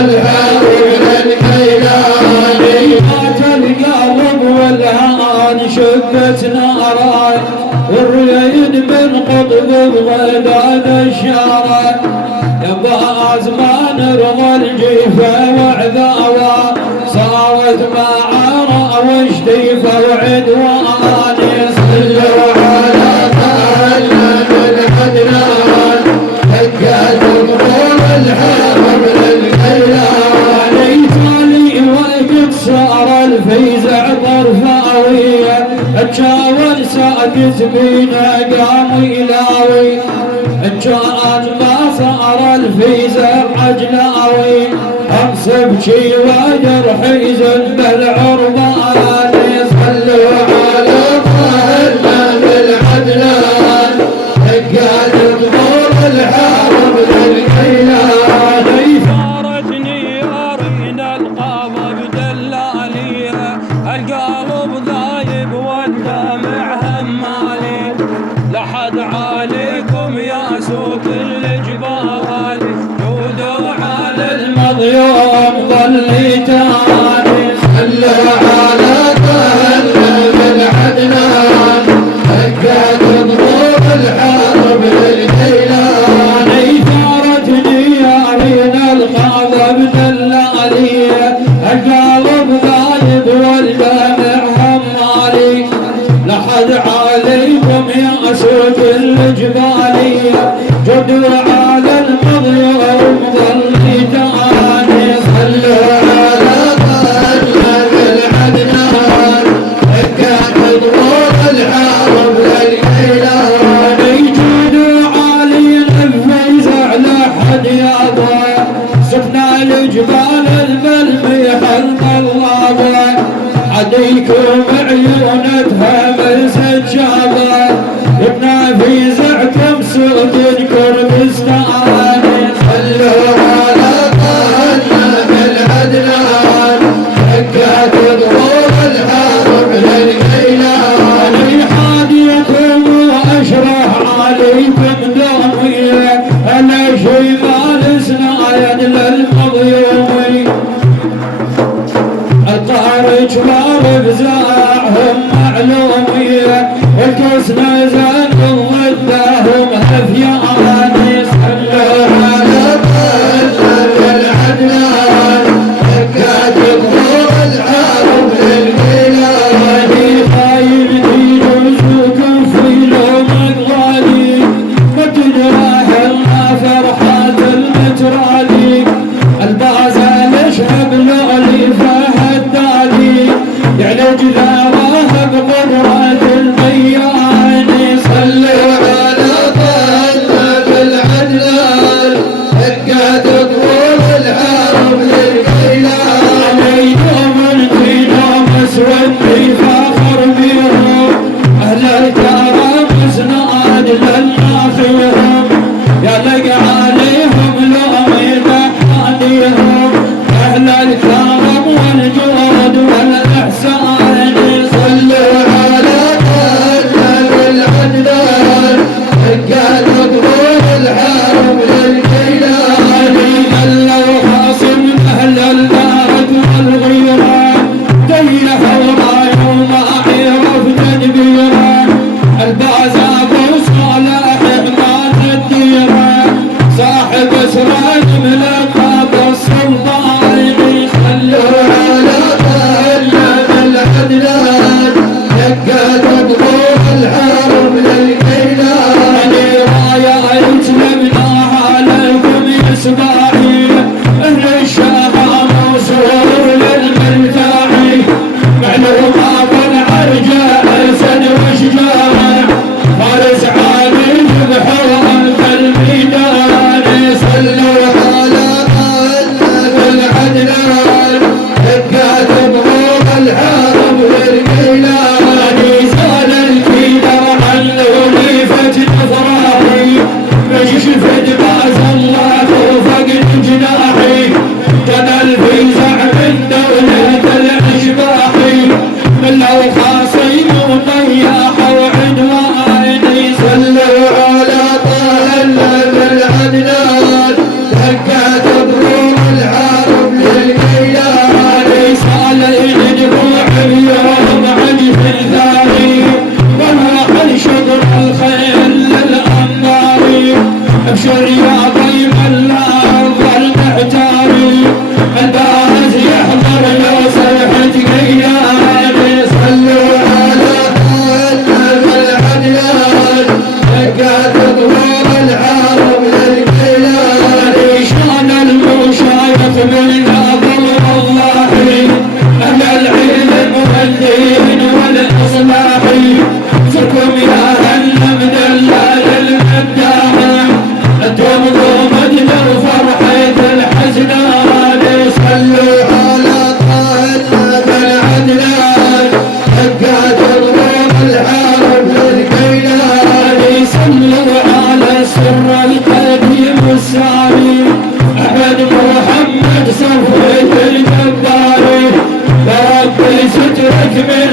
الحارب الكيلاني. مات القلب والهان شبت ناره، الريد من قطب بغداد الشارع. يبا زمان رضى الجيفه وعذاوه، صارت معاره وشتيفه وعدواني. صلوا على طه من عدنان، هجت طول الحرب للكيلاني. تالي وقت صار الفيزع طرفاويه، الجاول ساكت بينا قام يلاوي. كان ما صار الفيزع عجلاوي، امسك شي وجرحي زن العربان. صلوا على طه بالعدنان، هجت طول الحرب للكيلاني. فارجني ارين القلب دلاليه، القلب ضايب والدمع همالي. لحد عليكم يا سوق الجبال، جودوا على المظلوم ظليتاني. صلوا على طه بالعدنان، هجت طول الحرب للكيلاني. ثارتني يارين الغضب دلاليه، القلب ضايب والدمع همالي. لحد عليكم يا سوق الجباليه، جدوا على المظلوم ظليتاني. صلوا على طه بالعدنان، هجت طول الحرب للكيلاني. جدوا علي الفيزع لحد يابا، سكنا الجبال الملميح الملابا. عديكم عيونتها من سجابه، يبنى فيزعكم سوق كردستاني. صلوا على طه بالعدنان، هجت طول الحرب للكيلاني. حاديكم واشرح عليكم دوميه، انا شي مال سنايد للمضيومي. القهر جبار بزاعهم معلوميه، والكوس نزل ضدهم هفياني. صلوا على طه بالعدنان، هجت طول الحرب للكيلاني. خايب تجوزكم في لوم الغالي، ما تدراح الله فرحات المترالي. البازا نشهب لولي فهدالي، يعلج ذراه بقدرة البياني. صلوا على طه بالعدنان، هجت طول الحرب للكيلاني. يوم القيام اسودي فاخر بيهم، اهل الكرم اسناد لنا فيهم. يا لقى عليهم لوم يدحانيهم، اهل الكرم والجود والاحسان. صلوا على طه بالعدنان، هجت طول الحرب للكيلاني. خلوا خاصم اهل البلد والغيره، تيح وراي وما عرف تدبيره. البازا ابو صالح مات الديره، صاحب اسرار ملقب السلطاني. خلوا على طه بالعدنان، هجت طول الحرب للكيلاني. رايات لمناها لكم يسباعي، اهل الشام وصول للملتاعي. معلومه بالعرجاء اسد وشجاع، فارس عالي بحرمه الميدان. صلوا على طه بالعدنان، هجت طول الحرب للكيلاني. زال الكيدر عن وليفه افراحي، مجش فد باز الله وفقد جناحي. كان ركبي